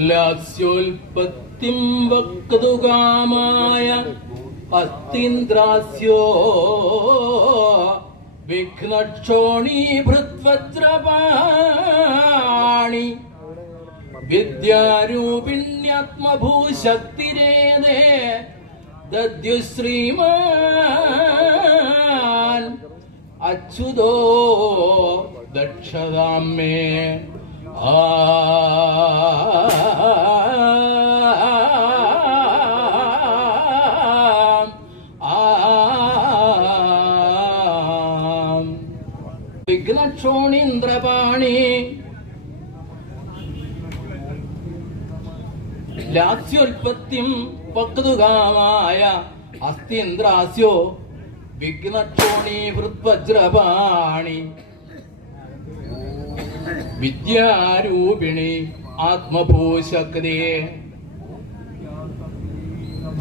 ലാസ്യോൽപത്തിം വക്തുകാമായ അസ്തീന്ദ്രാസ്യോ വിഘ്നക്ഷോണീഭൃത്വജ്രപാണി വിദ്യാരൂപിണ്യാത്മഭൂശക്തിരേദേ ദദ്യുശ്രീമാൻ അച്യുതോ ദക്ഷതാം may വിഘ്നക്ഷോണീന്ദ്രപാണി ലാസ്യോൽപത്തിം വക്തുകാമായ അസ്തീന്ദ്രാസ്യോ വിഘ്നക്ഷോണീഭൃത്വജ്രപാണി വിദ്യാരൂപിണി ആത്മഭൂശക്തി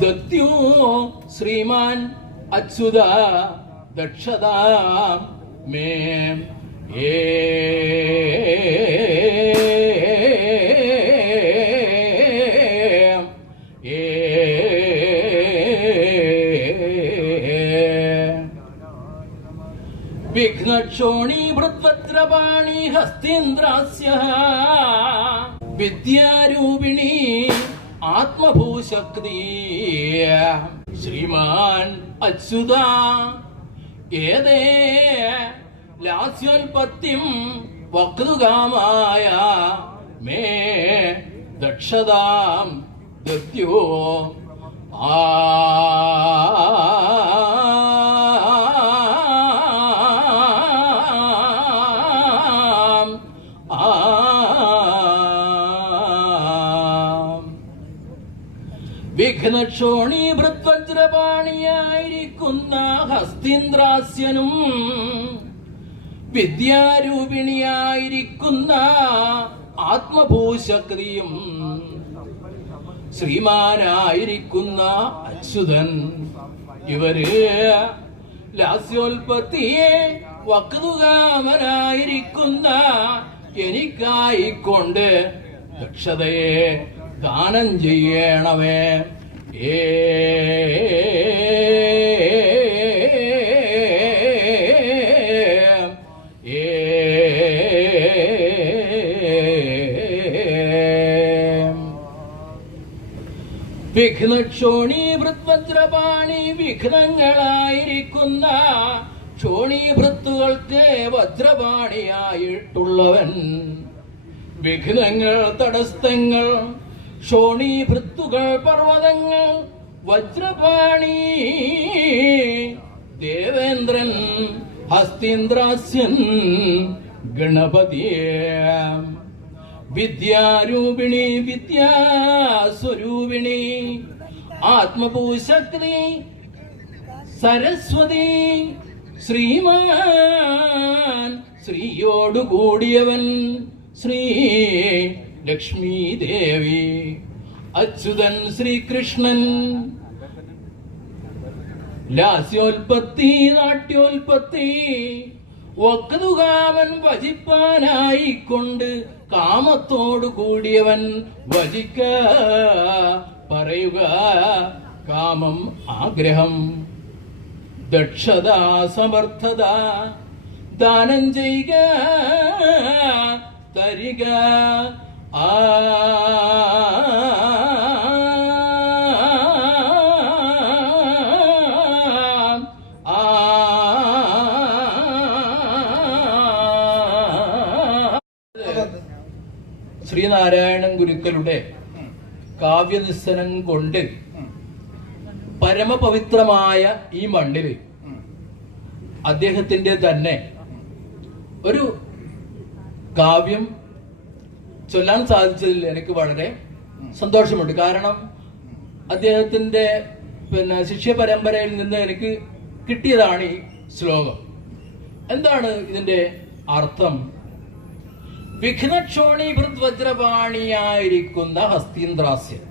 ദത്യോ ശ്രീമാൻ Achyuta ദക്ഷതാ may വിഘ്നക്ഷോണീഭൃത്വജ്രപാണി ഹസ്തീന്ദ്രാസ്യ വിദ്യാരൂപിണി ആത്മഭൂശക്തി ശ്രീമാൻ അച്യുത ഏതേ ലാസ്യോൽപത്തിം വക്തുകാമായ may ദക്ഷതാം ദത്യോ വിഘ്നക്ഷോണീഭൃത്വജ്രപാണിയായിരിക്കുന്ന ഹസ്തീന്ദ്രാസ്യനും വിദ്യാരൂപിണിയായിരിക്കുന്ന ആത്മഭൂശക്തിയും ശ്രീമാനായിരിക്കുന്ന Achuthan ഇവര് ലാസ്യോൽപത്തിയെ വക്തുകാമനായിരിക്കുന്ന എനിക്കായിക്കൊണ്ട് ദക്ഷതയെ ദാനം ചെയ്യണമേ. വിഘ്നക്ഷോണീഭൃത്വജ്രപാണി വിഘ്നങ്ങളായിരിക്കുന്ന ക്ഷോണീഭൃത്തുകൾക്ക് വജ്രപാണിയായിട്ടുള്ളവൻ വിഘ്നങ്ങൾ തടസ്സങ്ങൾ ക്ഷോണീഭൃത്തുകൾ പർവ്വതങ്ങൾ വജ്രപാണി ദേവേന്ദ്രൻ ഹസ്തീന്ദ്രാസ്യൻ ഗണപതിയെ വിദ്യാരൂപിണി വിദ്യാസ്വരൂപിണി ആത്മഭൂശക്തി സരസ്വതി ശ്രീമാൻ ശ്രീയോടുകൂടിയവൻ ശ്രീ ലക്ഷ്മി ദേവി അച്യുതൻ ശ്രീകൃഷ്ണൻ ലാസ്യോൽപത്തി നാട്യോൽപത്തി വക്തുകാമൻ ഭജിപ്പാനായിക്കൊണ്ട് കാമത്തോടു കൂടിയവൻ ഭജിക്ക പറയുക കാമം ആഗ്രഹം ദക്ഷത സമർത്ഥത ദാനം ചെയ്യുക തരിക ശ്രീനാരായണൻ ഗുരുക്കളുടെ കാവ്യനിസ്സനം കൊണ്ട് പരമപവിത്രമായ ഈ മണ്ണില് അദ്ദേഹത്തിന്റെ തന്നെ ഒരു കാവ്യം ചൊല്ലാൻ സാധിച്ചതിൽ എനിക്ക് വളരെ സന്തോഷമുണ്ട്. കാരണം അദ്ദേഹത്തിന്റെ ശിഷ്യ പരമ്പരയിൽ നിന്ന് എനിക്ക് കിട്ടിയതാണ് ഈ ശ്ലോകം. എന്താണ് ഇതിന്റെ അർത്ഥം? വിഘ്നക്ഷോണീഭൃത്വജ്രപാണിയായിരിക്കുന്ന ഹസ്തീന്ദ്രാസ്യൻ.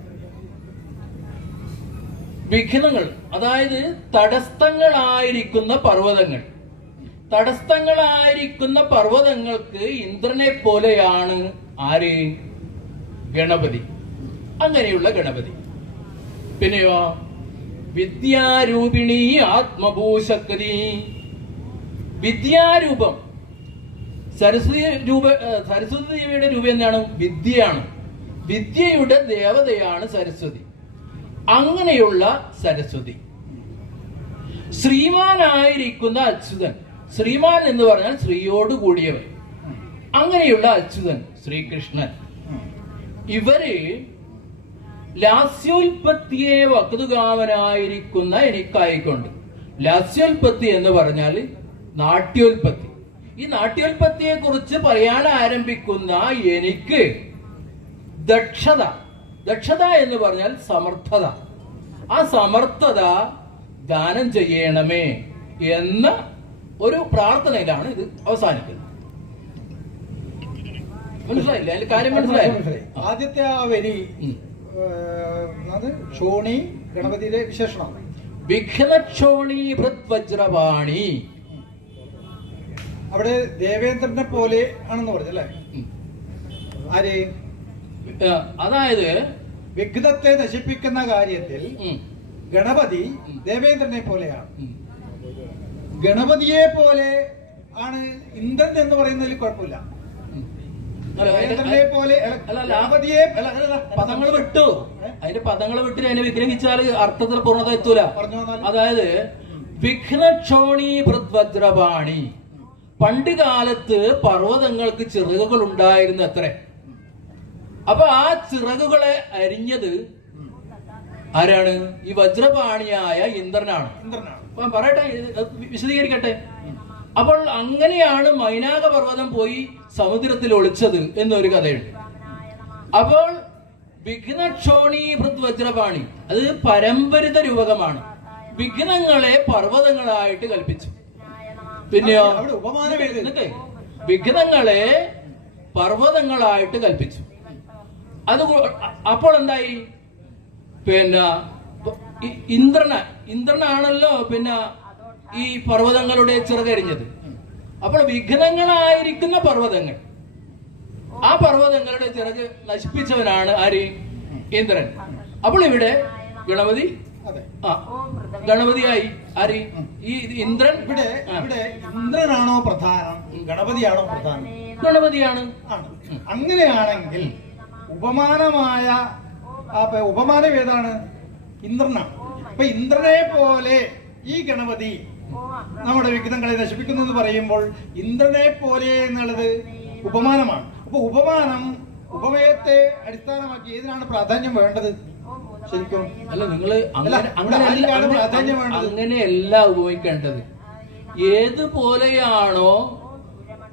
വിഘ്നങ്ങൾ അതായത് തടസ്സങ്ങളായിരിക്കുന്ന പർവ്വതങ്ങൾ. തടസ്സങ്ങളായിരിക്കുന്ന പർവ്വതങ്ങൾക്ക് ഇന്ദ്രനെ പോലെയാണ് ആര്? ഗണപതി. അങ്ങനെയുള്ള ഗണപതി. പിന്നെയോ വിദ്യാരൂപിണി ആത്മഭൂശക്തി. വിദ്യാരൂപം സരസ്വതി ദേവിയുടെ രൂപം എന്താണ്? വിദ്യയാണ്. വിദ്യയുടെ ദേവതയാണ് സരസ്വതി. അങ്ങനെയുള്ള സരസ്വതി. ശ്രീമാനായിരിക്കുന്ന അച്യുതൻ. ശ്രീമാൻ എന്ന് പറഞ്ഞാൽ ശ്രീയോട് കൂടിയവൻ. അങ്ങനെയുള്ള അച്യുതൻ ശ്രീകൃഷ്ണൻ. ഇവര് ലാസ്യോൽപത്തിയെ വക്തുകാവനായിരിക്കുന്ന എനിക്കായിക്കൊണ്ട്. ലാസ്യോൽപത്തി എന്ന് പറഞ്ഞാൽ നാട്യോൽപത്തി. ഈ നാട്യോൽപത്തിയെ കുറിച്ച് പറയാൻ ആരംഭിക്കുന്ന എനിക്ക് ദക്ഷത. ദക്ഷത എന്ന് പറഞ്ഞാൽ സമർത്ഥത. ആ സമർത്ഥത ദാനം ചെയ്യണമേ എന്ന ഒരു പ്രാർത്ഥനയിലാണ് ഇത് അവസാനിക്കുന്നത്. മനസ്സിലായില്ല? അതിന്റെ കാര്യം മനസ്സിലായി? ആദ്യത്തെ ആ വരി ക്ഷോണി ഗണപതിയുടെ വിശേഷണം. വിഘ്നക്ഷോണി ഭൃത്വജ്രവാണി. അവിടെ ദേവേന്ദ്രനെ പോലെ ആണെന്ന് പറഞ്ഞല്ലേ? ആര്? അതായത് വിഘ്നത്തെ നശിപ്പിക്കുന്ന കാര്യത്തിൽ ഗണപതി ദേവേന്ദ്രനെ പോലെയാണ്. ഗണപതിയെ പോലെ ആണ് ഇന്ദ്രൻ എന്ന് പറയുന്നതിൽ കുഴപ്പമില്ല. പദങ്ങൾ വിട്ടു. അതിന്റെ പദങ്ങൾ വിട്ട് അതിനെ വിഗ്രഹിച്ചാൽ അർത്ഥത്തിൽ പൂർണ്ണത എത്തൂല. അതായത് വിഘ്നക്ഷോണി ഭൃദ്വജ്രപാണി. പണ്ട് കാലത്ത് പർവ്വതങ്ങൾക്ക് ചിറകുകൾ ഉണ്ടായിരുന്നു അത്രേ. അപ്പൊ ആ ചിറകുകളെ അരിഞ്ഞത് ആരാണ്? ഈ വജ്രപാണിയായ ഇന്ദ്രനാണ്. പറയട്ടെ, വിശദീകരിക്കട്ടെ. അപ്പോൾ അങ്ങനെയാണ് മൈനാക പർവ്വതം പോയി സമുദ്രത്തിൽ ഒളിച്ചത് എന്നൊരു കഥയുണ്ട്. അപ്പോൾ വിഘ്നക്ഷോണി ഭൃദ്വജ്രപാണി അത് പരമ്പരിത രൂപകമാണ്. വിഘ്നങ്ങളെ പർവ്വതങ്ങളായിട്ട് കൽപ്പിച്ചു. പിന്നെയോ വിഘ്നങ്ങളെ പർവ്വതങ്ങളായിട്ട് കൽപ്പിച്ചു. അത് അപ്പോൾ എന്തായി? പിന്നെ ഇന്ദ്രനാണല്ലോ പിന്നെ ഈ പർവ്വതങ്ങളുടെ ചിറകരിഞ്ഞത്. അപ്പോൾ വിഘ്നങ്ങളായിരിക്കുന്ന പർവ്വതങ്ങൾ, ആ പർവ്വതങ്ങളുടെ ചിറക് നശിപ്പിച്ചവനാണ് ആര്? ഇന്ദ്രൻ. അപ്പോൾ ഇവിടെ ഗണപതി ഗണപതിയായി ആര്? ഈ ഇന്ദ്രൻ. ഇവിടെ ഇന്ദ്രനാണോ പ്രധാനം, ഗണപതിയാണോ പ്രധാനം? ഗണപതിയാണ്. അങ്ങനെയാണെങ്കിൽ ഉപമാനമായ ഉപമാനം ഏതാണ്? ഇന്ദ്രനാണ്. അപ്പൊ ഇന്ദ്രനെ പോലെ ഈ ഗണപതി നമ്മുടെ വിഘ്നങ്ങളെ നശിപ്പിക്കുന്നു എന്ന് പറയുമ്പോൾ ഇന്ദ്രനെ പോലെ എന്നുള്ളത് ഉപമാനമാണ്. അപ്പൊ ഉപമയത്തെ അടിസ്ഥാനമാക്കി ഏതിനാണ് പ്രാധാന്യം വേണ്ടത് ശരിക്കും? അല്ല, നിങ്ങള് അങ്ങനെയല്ല ഉപയോഗിക്കേണ്ടത്. ഏതുപോലെയാണോ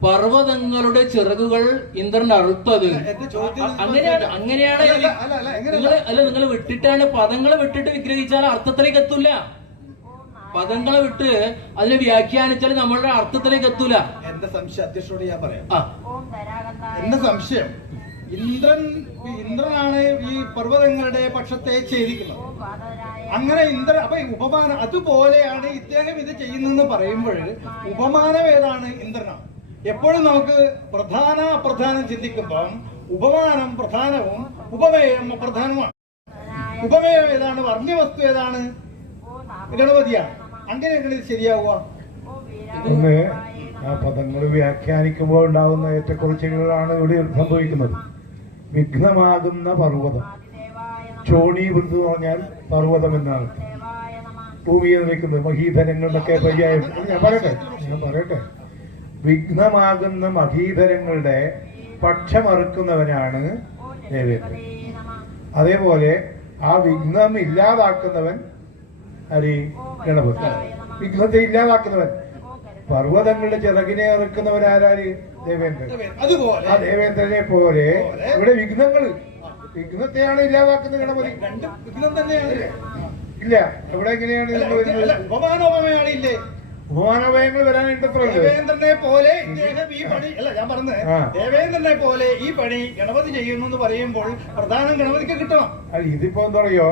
പർവ്വതങ്ങളുടെ ചിറകുകൾ ഇന്ദ്രൻ അറുത്തത്, അങ്ങനെയാണ്. നിങ്ങൾ വിട്ടിട്ടാണ് പദങ്ങളെ വിട്ടിട്ട് വിഗ്രഹിച്ചാൽ അർത്ഥത്തിലേക്ക് എത്തൂല. പദങ്ങളെ വിട്ട് അതിനെ വ്യാഖ്യാനിച്ചാൽ നമ്മളുടെ അർത്ഥത്തിലേക്ക് എത്തൂല. എന്റെ സംശയം അധ്യക്ഷനോട് ഞാൻ പറയാം. എന്റെ സംശയം ഇന്ദ്രനാണ് ഈ പർവ്വതങ്ങളുടെ പക്ഷത്തെ ഛേദിക്കുന്നത്. അങ്ങനെ അപ്പൊ ഉപമാനം അതുപോലെയാണ് ഇദ്ദേഹം ഇത് ചെയ്യുന്നതെന്ന് പറയുമ്പോൾ ഉപമാനം ഏതാണ്? ഇന്ദ്രനാണ്. എപ്പോഴും നമുക്ക് പ്രധാന അപ്രധാനം ചിന്തിക്കുമ്പം ഉപമാനം പ്രധാനവും ഉപമേയം അപ്രധാനവുമാണ്. ഉപമേയം ഏതാണ്? വർണ്ണ്യവസ്തു ഏതാണ്? ഗണപതിയാണ്. അങ്ങനെയാണ് ഇത് ശരിയാവുക. ഒന്ന് ആ പദങ്ങൾ വ്യാഖ്യാനിക്കുമ്പോൾ ഉണ്ടാകുന്ന ഏറ്റക്കുറച്ചുകളാണ് ഇവിടെ സംഭവിക്കുന്നത്. വിഘ്നമാകുന്ന പർവ്വതം, ചോണീവൃത്ത് എന്ന് പറഞ്ഞാൽ പർവ്വതം എന്നാണ്. ഭൂമിയെ നിൽക്കുന്നത് മഹീധരങ്ങളുടെയൊക്കെ പര്യായം. ഞാൻ പറയട്ടെ വിഘ്നമാകുന്ന മഹീധരങ്ങളുടെ പക്ഷമറുക്കുന്നവനാണ് ദേവേന്ദ്രൻ. അതേപോലെ ആ വിഘ്നം ഇല്ലാതാക്കുന്നവൻ ഹരി ഗണപതി. വിഘ്നത്തെ ഇല്ലാതാക്കുന്നവൻ, പർവ്വതങ്ങളുടെ ചിറകിനെ ഇറക്കുന്നവൻ ആരാര്? ദേവേന്ദ്രൻ. ആ ദേവേന്ദ്രനെ പോലെ ഇവിടെ വിഘ്നത്തെയാണ് ഇല്ലാതാക്കുന്ന ഗണപതി. വിഘ്നം തന്നെയാണ്. ഇല്ല, ഇവിടെ എങ്ങനെയാണ് ഉപമാനോപമയാണില്ലേ? ഉപമാനോപയങ്ങൾ വരാനുണ്ടത്രേ. ദേവേന്ദ്രനെ പോലെ ഇദ്ദേഹം ഈ പണി അല്ല ഞാൻ പറഞ്ഞത്. ദേവേന്ദ്രനെ പോലെ ഈ പണി ഗണപതി ചെയ്യുന്നു എന്ന് പറയുമ്പോൾ പ്രധാനം ഗണപതിക്ക് കിട്ടണം. ഇതിപ്പോ എന്താ പറയോ,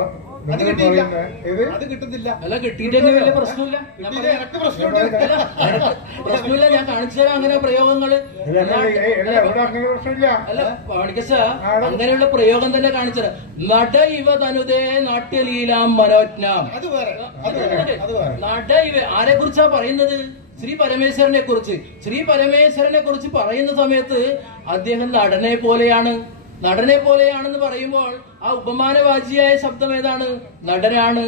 അത് നിങ്ങൾ കിട്ടിയില്ല. പറയുന്ന ഏത് അത് കിട്ടുന്നില്ല. അല്ല കിട്ടിയിട്ടെങ്കിൽ വലിയ പ്രശ്നമില്ല. ഞാൻ കിട്ടിയില്ല, പറയാം. എനക്ക് പ്രശ്നമുണ്ട്. അല്ല, പ്രശ്നമില്ല. ഞാൻ കാണിച്ചു തരാം അങ്ങനെ പ്രയോഗങ്ങള്. അല്ല ഇവിടെ അങ്ങനെ പ്രശ്നമില്ല. അല്ല പണിക്കച്ച അങ്ങനെയുള്ള പ്രയോഗം തന്നെ കാണിച്ചു തരാം. നട ഇവ തനുതേ നാട്യലീലാം മനോജ്ഞാം. അത് വേറെ, അത് വേറെ, അത് വേറെ. നട ഇവ ആരെ കുറിച്ചാ പറയുന്നത്? ശ്രീ പരമേശ്വരനെ കുറിച്ച്. ശ്രീ പരമേശ്വരനെ കുറിച്ച് പറയുന്ന സമയത്ത് അദ്ദേഹം നടനെ പോലെയാണ്. നടനെ പോലെയാണെന്ന് പറയുമ്പോൾ ആ ഉപമാനവാചിയായ ശബ്ദം ഏതാണ്? നടനാണ്.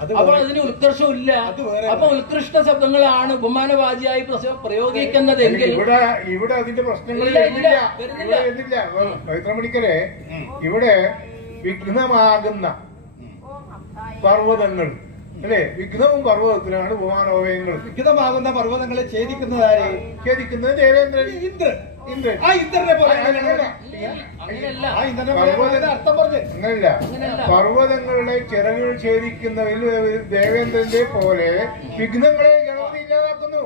അപ്പൊ അതിന് ഉത്കർഷം ഇല്ല. അപ്പൊ ഉത്കൃഷ്ട ശബ്ദങ്ങളാണ് ഉപമാനവാചിയായി പ്രയോഗിക്കുന്നതെങ്കിൽ ഇവിടെ അതിന്റെ പ്രശ്നങ്ങൾ ഇല്ല, വരുന്നില്ല. വരുന്നില്ല. ഇവിടെ വരുന്നില്ല. പവിത്രമണിക്കരെ ഇവിടെ വിഘ്നമാകുന്ന പർവ്വതങ്ങൾ അല്ലെ, വിഘ്നവും പർവ്വതത്തിലാണ് ഉപമാനോപയങ്ങൾ. വിഹിതമാകുന്ന പർവ്വതങ്ങളെ ഛേദിക്കുന്നതാരെ? ഛേദിക്കുന്നത് ദേവേന്ദ്രൻ, ഇന്ദ്രൻ. ഇന്ദ്രൻ. ആ ഇന്ദ്രനെ പോലെ അങ്ങനെയല്ല. ആ ഇന്ദ്രനെ പോലെ അർത്ഥം പറഞ്ഞു. അങ്ങനല്ല, പർവ്വതങ്ങളുടെ ചിറകുകൾ ഛേദിക്കുന്നതിൽ ദേവേന്ദ്രന്റെ പോലെ വിഘ്നങ്ങളെ ഗണപതി ഇല്ലാതാക്കുന്നു.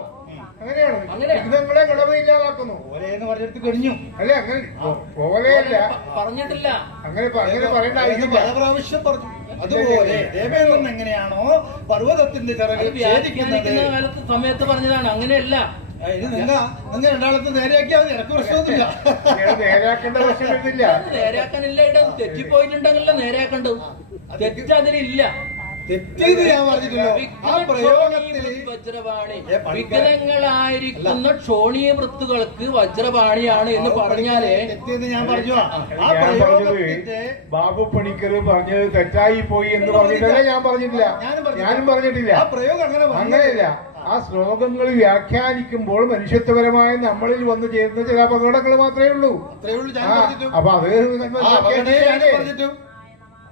അങ്ങനെയാണ്, വിഘ്നങ്ങളെ ഗണപതി ഇല്ലാതാക്കുന്നു. പോലെന്ന് പറഞ്ഞിട്ട് കഴിഞ്ഞു. അല്ലെ, അങ്ങനെ പോലെയല്ല പറഞ്ഞിട്ടില്ല. അങ്ങനെ പറയേണ്ട ആവശ്യമില്ല. പല പ്രാവശ്യം പറഞ്ഞു. അതുപോലെ ദേവേന്ദ്രൻ എങ്ങനെയാണോ പർവ്വതത്തിന്റെ ചിറക് ഛേദിക്കുന്നത് കാലത്ത് സമയത്ത് പറഞ്ഞതാണ്. അങ്ങനെയല്ല. നിങ്ങൾ രണ്ടാളത്ത് നേരെയാക്കിയാൽ മതി, എനക്ക് പ്രശ്നമൊന്നുമില്ല. നേരാക്കേണ്ട പ്രശ്നം വരുന്നില്ല. നേരെയാക്കാനില്ല. ഇവിടെ തെറ്റിപ്പോയിട്ടുണ്ടെങ്കിലോ നേരെയാക്കണ്ടു. തെറ്റ് അതിലില്ല. തെറ്റെന്ന് ഞാൻ പറഞ്ഞിട്ടില്ലോ. ആ പ്രയോഗത്തില് വിഘ്നങ്ങളായിരിക്കുന്ന ക്ഷോണീയ വൃത്തുകൾക്ക് വജ്രപാണിയാണ് എന്ന് പറഞ്ഞാലേ തെറ്റെന്ന് ഞാൻ പറഞ്ഞു. ആ ഞാൻ പറഞ്ഞത് പ്രയോഗത്തിന്റെ ബാബു പണിക്കർ പറഞ്ഞത് തെറ്റായി പോയി എന്ന് പറഞ്ഞിട്ടല്ലേ ഞാൻ പറഞ്ഞിട്ടില്ല. ഞാനും പറഞ്ഞിട്ടില്ല. ആ പ്രയോഗം അങ്ങനെയല്ല. ആ ശ്ലോകങ്ങൾ വ്യാഖ്യാനിക്കുമ്പോൾ മനുഷ്യത്വപരമായ നമ്മളിൽ വന്നു ചേരുന്ന ചില അപകടങ്ങൾ മാത്രമേ ഉള്ളൂ. അപ്പൊ അത്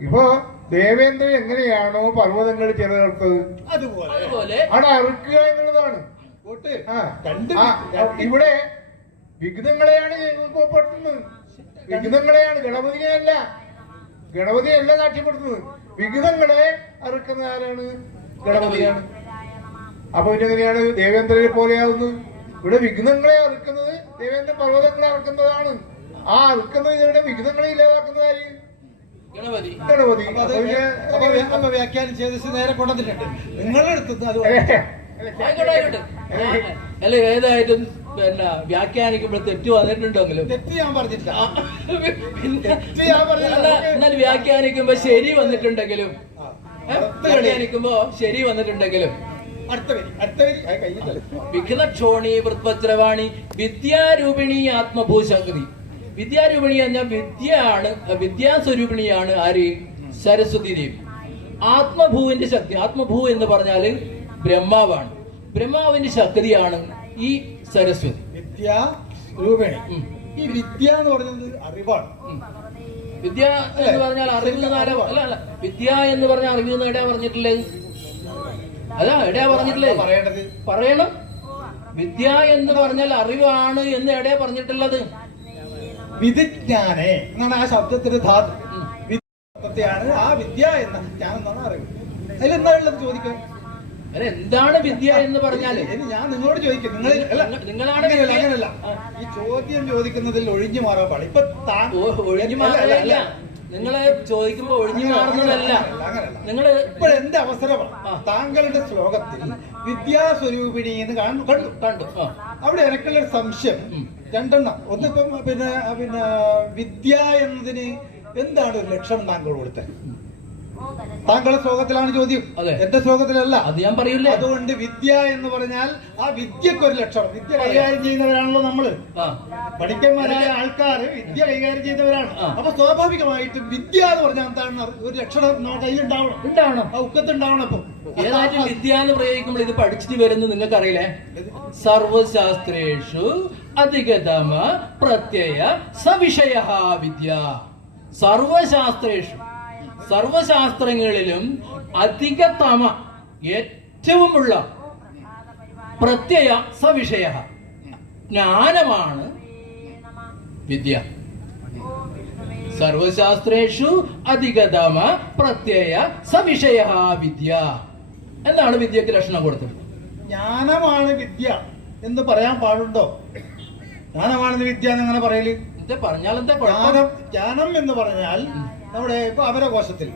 ഇപ്പൊ ദേവേന്ദ്രൻ എങ്ങനെയാണോ പർവ്വതങ്ങൾ ചേർത്തത് അതുപോലെ അവിടെ അറുക്കുക എന്നുള്ളതാണ്. ഇവിടെ വിഘ്നങ്ങളെയാണ് പെടുത്തുന്നത്. വിഘ്നങ്ങളെയാണ്, ഗണപതിനെയല്ല. ഗണപതിയല്ല സാക്ഷ്യപ്പെടുത്തുന്നത്. വിഘ്നങ്ങളെ അറുക്കുന്ന ആരാണ്? ഗണപതിയാണ്. അപ്പൊ പിന്നെ എങ്ങനെയാണ് ദേവേന്ദ്രനെ പോലെയാവുന്നത്? ഇവിടെ വിഘ്നങ്ങളെ അറുക്കുന്നത് ദേവേന്ദ്രൻ പർവ്വതങ്ങളെ അറുക്കുന്നതാണ്. ആ അറുക്കുന്നതിലൂടെ വിഘ്നങ്ങളെ ഇല്ലാതാക്കുന്നതായി ഗണപതി. അപ്പൊ വ്യാഖ്യാനം ചെയ്ത് നേരെ കൊണ്ടുവന്നിട്ടുണ്ട് നിങ്ങളുടെ അടുത്ത്. അത് ആയിക്കോട്ടെ. അല്ല ഏതായാലും പിന്നെ വ്യാഖ്യാനിക്കുമ്പോൾ തെറ്റ് വന്നിട്ടുണ്ടെങ്കിലും തെറ്റ് ഞാൻ പറഞ്ഞിട്ടില്ല. എന്നാൽ വ്യാഖ്യാനിക്കുമ്പോ ശരി വന്നിട്ടുണ്ടെങ്കിലും വ്യാഖ്യാനിക്കുമ്പോ ശരി വന്നിട്ടുണ്ടെങ്കിലും വിഘ്നക്ഷോണി വൃത്വജ്രവാണി വിദ്യാരൂപിണി ആത്മഭൂശങ്കതി. വിദ്യാരൂപിണി പറഞ്ഞാൽ വിദ്യയാണ്, വിദ്യാസ്വരൂപിണിയാണ് ആര്? സരസ്വതി ദേവി. ആത്മഭൂവിന്റെ ശക്തി, ആത്മഭൂ എന്ന് പറഞ്ഞാല് ബ്രഹ്മാവാണ്. ബ്രഹ്മാവിന്റെ ശക്തിയാണ് ഈ സരസ്വതി. വിദ്യാരൂപിണി. ഈ വിദ്യ എന്ന് പറയുന്നത് അറിവാണ്. വിദ്യ എന്ന് പറഞ്ഞാൽ അറിവ് നേടാ. അല്ല വിദ്യ എന്ന് പറഞ്ഞാൽ അറിവ് നേടാ പറഞ്ഞിട്ടില്ലേ? അതാ എവിടെയാ പറഞ്ഞിട്ടില്ലേ? പറയണം. വിദ്യ എന്ന് പറഞ്ഞാൽ അറിവാണ് എന്ന് എവിടെയാ പറഞ്ഞിട്ടുള്ളത്? വിധിജ്ഞാനെ എന്നാണ് ആ ശബ്ദത്തിന്റെ ധാതു. വിദ്യയാണ് ആ വിദ്യ എന്ന ജ്ഞാനം എന്നാണ് അറിവ്. അതിലെന്താ ഉള്ളത് ചോദിക്കാൻ? എന്താണ് വിദ്യ എന്ന് പറഞ്ഞാല് ഞാൻ നിങ്ങളോട് ചോദിക്കും. നിങ്ങളാണ് അങ്ങനല്ല. ഈ ചോദ്യം ചോദിക്കുന്നതിൽ ഒഴിഞ്ഞു മാറാൻ പാടില്ല. ഇപ്പൊ ഒഴിഞ്ഞു മാറില്ല. നിങ്ങള് ചോദിക്കുമ്പോ ഒഴിഞ്ഞു മാറുന്നതല്ല. നിങ്ങള് ഇപ്പോൾ എന്റെ അവസരമാണ്. താങ്കളുടെ ശ്ലോകത്തിൽ വിദ്യാസ്വരൂപിണി എന്ന് കണ്ടു. അവിടെ എനിക്കുള്ളൊരു സംശയം രണ്ടെണ്ണം. ഒന്നിപ്പം പിന്നെ വിദ്യ എന്നതിന് എന്താണ് ഒരു ലക്ഷണം താങ്കൾ കൊടുത്തത്? താങ്കളുടെ ശ്ലോകത്തിലാണ് ചോദ്യം, എന്റെ ശ്ലോകത്തിലല്ല. അത് ഞാൻ പറയൂലേ. അതുകൊണ്ട് വിദ്യ എന്ന് പറഞ്ഞാൽ ആ വിദ്യക്കൊരു ലക്ഷണം. വിദ്യ കൈകാര്യം ചെയ്യുന്നവരാണല്ലോ നമ്മള്. പഠിക്കന്മാരായ ആൾക്കാര് വിദ്യ കൈകാര്യം ചെയ്യുന്നവരാണ്. അപ്പൊ സ്വാഭാവികമായിട്ടും വിദ്യ എന്ന് പറഞ്ഞാൽ എന്താണ് ഒരു ലക്ഷണം നമ്മുടെ കയ്യിലുണ്ടാവണം. ആ ഉക്കത്തുണ്ടാവണം. അപ്പൊ ഏതായാലും വിദ്യ എന്ന് പ്രയോഗിക്കുമ്പോൾ ഇത് പഠിച്ചിട്ട് വരുന്നത് നിങ്ങൾക്ക് അറിയില്ലേ? സർവശാസ്ത്രേഷു അധികതമ പ്രത്യയ സവിഷയ വിദ്യ. സർവശാസ്ത്രങ്ങളിലും അധികതമ ഏറ്റവുമുള്ള പ്രത്യയ സവിഷയ ജ്ഞാനമാണ് വിദ്യ. സർവശാസ്ത്രേഷു അധികതമ പ്രത്യയ സവിഷയ വിദ്യ എന്നാണ് വിദ്യക്ക് ലക്ഷണം കൊടുത്തത്. ജ്ഞാനമാണ് വിദ്യ എന്ന് പറയാൻ പാടുണ്ടോ? ജ്ഞാനമാണെന്ന് വിദ്യ എന്നങ്ങനെ പറയല്? പറഞ്ഞാൽ എന്താ? ജ്ഞാനം എന്ന് പറഞ്ഞാൽ നമ്മുടെ ഇപ്പൊ അമരകോശത്തിൽ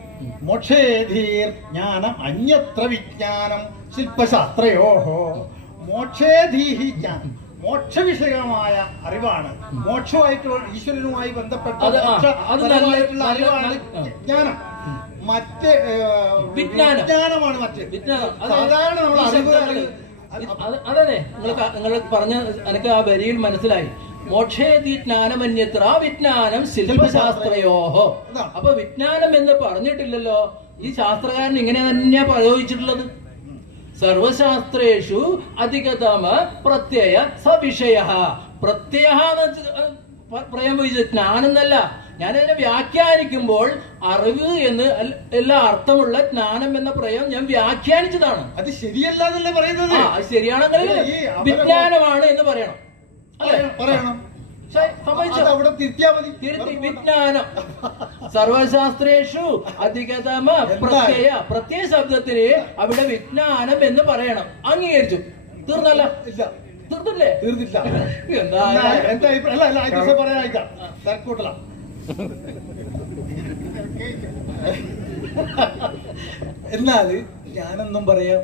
മോക്ഷേധീർ ജ്ഞാനം അന്യത്ര വിജ്ഞാനം ശില്പശാസ്ത്രയോഹോ. മോക്ഷേധീഹി ജ്ഞാനം, മോക്ഷവിഷയമായ അറിവാണ്, മോക്ഷമായിട്ടുള്ള ഈശ്വരനുമായി ബന്ധപ്പെട്ട മോക്ഷപരമായിട്ടുള്ള അറിവാണ് ജ്ഞാനം. മറ്റ് വിജ്ഞാനമാണ് മറ്റ്. സാധാരണ നമ്മൾ അറിവ് അതെ നിങ്ങൾ പറഞ്ഞ എനിക്ക് ആ വരിയിൽ മനസ്സിലായി. മോക്ഷേതി ജ്ഞാനമന്യത്ര വിജ്ഞാനം ശില്പശാസ്ത്രയോഹോ. അപ്പൊ വിജ്ഞാനം എന്ന് പറഞ്ഞിട്ടില്ലല്ലോ. ഈ ശാസ്ത്രകാരൻ ഇങ്ങനെ തന്നെയാ പ്രയോഗിച്ചിട്ടുള്ളത്. സർവശാസ്ത്രേഷു അധികതമ പ്രത്യയ സവിഷയ. പ്രത്യയ പ്രയോഗിച്ചത് ജ്ഞാനം എന്നല്ല. ഞാനതിനെ വ്യാഖ്യാനിക്കുമ്പോൾ അറിവ് എന്ന് എല്ലാ അർത്ഥമുള്ള ജ്ഞാനം എന്ന പ്രയോഗം ഞാൻ വ്യാഖ്യാനിച്ചതാണ്. അത് ശരിയല്ല എന്നല്ലേ പറയുന്നത്? അത് ശരിയാണെങ്കിൽ വിജ്ഞാനമാണ് എന്ന് പറയണം. പറയണം. അവിടെ തിരുത്തിയാ മതി. വിജ്ഞാനം സർവശാസ്ത്രേഷു അധികതമ പ്രത്യയ. പ്രത്യയ ശബ്ദത്തിന് അവിടെ വിജ്ഞാനം എന്ന് പറയണം. അംഗീകരിച്ചു. തീർന്നല്ല? തീർന്നില്ലേ? തീർന്നില്ല. എന്താ പറയാ തരക്കൂട്ടല. എന്നാല് ഞാനെന്നും പറയാം.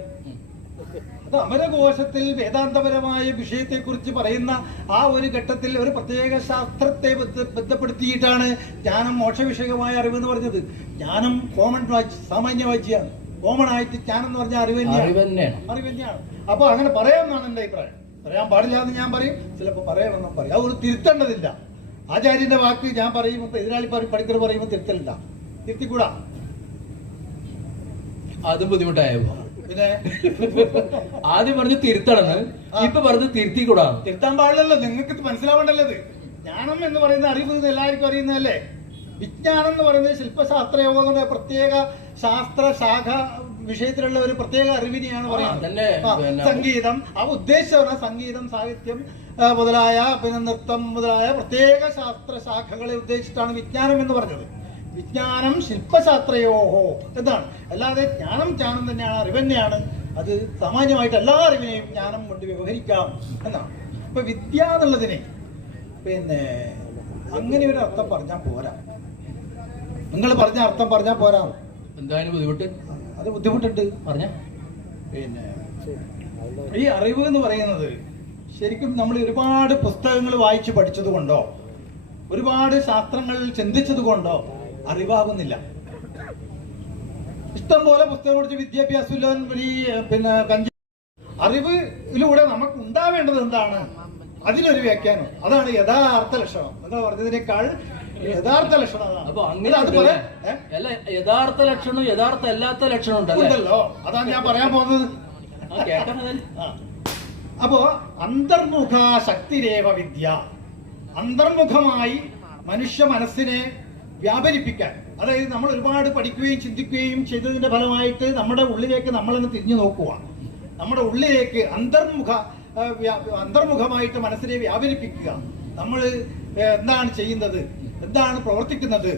അത് അമരകോശത്തിൽ വേദാന്തപരമായ വിഷയത്തെ കുറിച്ച് പറയുന്ന ആ ഒരു ഘട്ടത്തിൽ ഒരു പ്രത്യേക ശാസ്ത്രത്തെ ബന്ധപ്പെടുത്തിയിട്ടാണ് ജ്ഞാനം മോക്ഷവിഷയമായ അറിവ് എന്ന് പറഞ്ഞത്. ജ്ഞാനം കോമൺ സാമാന്യ വാച്യാണ്. കോമൺ ആയിട്ട് ജ്ഞാനം എന്ന് പറഞ്ഞാൽ അറിവ് തന്നെയാണ്. അപ്പൊ അങ്ങനെ പറയാമെന്നാണ് എന്റെ അഭിപ്രായം. പറയാൻ പാടില്ല എന്ന് ഞാൻ പറയും, ചിലപ്പോൾ പറയണമെന്നും പറയും. അത് ഒരു തിരുത്തേണ്ടതില്ല. ആചാര്യന്റെ വാക്ക് ഞാൻ പറയുമ്പോൾ എതിരാളി പഠിക്കർ പറയുമ്പോൾ തിരുത്തലില്ല. തിരുത്തിക്കൂടാ. അതും ബുദ്ധിമുട്ടായപ്പോ പിന്നെ ആദ്യം പറഞ്ഞു തിരുത്തണമെന്ന്, ഇപ്പൊ പറഞ്ഞു തിരുത്തിക്കൂടാ. തിരുത്താൻ പാടില്ലല്ലോ. നിങ്ങൾക്ക് മനസ്സിലാവേണ്ടല്ലോ. ഇത് ജ്ഞാനം എന്ന് പറയുന്ന അറിവ് എല്ലാവർക്കും അറിയുന്നതല്ലേ. വിജ്ഞാനം എന്ന് പറയുന്നത് ശില്പശാസ്ത്രയോഗം എന്ന പ്രത്യേക ശാസ്ത്ര ശാഖ വിഷയത്തിലുള്ള ഒരു പ്രത്യേക അറിവിനെയാണ് പറയുന്നത്. സംഗീതം ആ ഉദ്ദേശിച്ച സംഗീതം, സാഹിത്യം മുതലായ പിന്നെ നൃത്തം മുതലായ പ്രത്യേക ശാസ്ത്ര ശാഖകളെ ഉദ്ദേശിച്ചിട്ടാണ് വിജ്ഞാനം എന്ന് പറഞ്ഞത്. വിജ്ഞാനം ശില്പശാസ്ത്രയോഹോ എന്നാണ്. അല്ലാതെ ജ്ഞാനം തന്നെയാണ്, അറിവ് തന്നെയാണ്. അത് സാമാന്യമായിട്ട് എല്ലാ അറിവിനെയും ജ്ഞാനം കൊണ്ട് വ്യവഹരിക്കാം എന്നാണ്. ഇപ്പൊ വിദ്യ എന്നുള്ളതിനെ പിന്നെ അങ്ങനെ ഒരു അർത്ഥം പറഞ്ഞാൽ പോരാ. നിങ്ങൾ പറഞ്ഞ അർത്ഥം പറഞ്ഞാൽ പോരാ. എന്തായാലും ബുദ്ധിമുട്ട്. അത് ബുദ്ധിമുട്ടുണ്ട് പറഞ്ഞ. പിന്നെ ഈ അറിവ് എന്ന് പറയുന്നത് ശരിക്കും നമ്മൾ ഒരുപാട് പുസ്തകങ്ങൾ വായിച്ചു പഠിച്ചത് കൊണ്ടോ ഒരുപാട് ശാസ്ത്രങ്ങൾ ചിന്തിച്ചത് കൊണ്ടോ അറിവാകുന്നില്ല. ഇഷ്ടം പോലെ പുസ്തകം പഠിച്ച് വിദ്യാഭ്യാസം പിന്നെ അറിവിലൂടെ നമുക്ക് ഉണ്ടാവേണ്ടത് എന്താണ്? അതിനൊരു വ്യാഖ്യാനം. അതാണ് യഥാർത്ഥ ലക്ഷണം. നിങ്ങൾ പറഞ്ഞതിനേക്കാൾ യഥാർത്ഥ ലക്ഷണം അതാണ്. അപ്പൊ അങ്ങനെ അല്ല, യഥാർത്ഥ ലക്ഷണം യഥാർത്ഥ അല്ലാത്ത ലക്ഷണം ഉണ്ടല്ലോ. അതാണ് ഞാൻ പറയാൻ പോകുന്നത്. അപ്പോ അന്തർമുഖ ശക്തിരേവ വിദ്യ. അന്തർമുഖമായി മനുഷ്യ മനസ്സിനെ വ്യാപരിപ്പിക്കാൻ, അതായത് നമ്മൾ ഒരുപാട് പഠിക്കുകയും ചിന്തിക്കുകയും ചെയ്തതിന്റെ ഫലമായിട്ട് നമ്മുടെ ഉള്ളിലേക്ക് നമ്മളൊന്ന് തിരിഞ്ഞു നോക്കുക. നമ്മുടെ ഉള്ളിലേക്ക് അന്തർമുഖമായിട്ട് മനസ്സിനെ വ്യാപരിപ്പിക്കുക. നമ്മൾ എന്താണ് ചെയ്യുന്നത്, എന്താണ് പ്രവർത്തിക്കുന്നത്,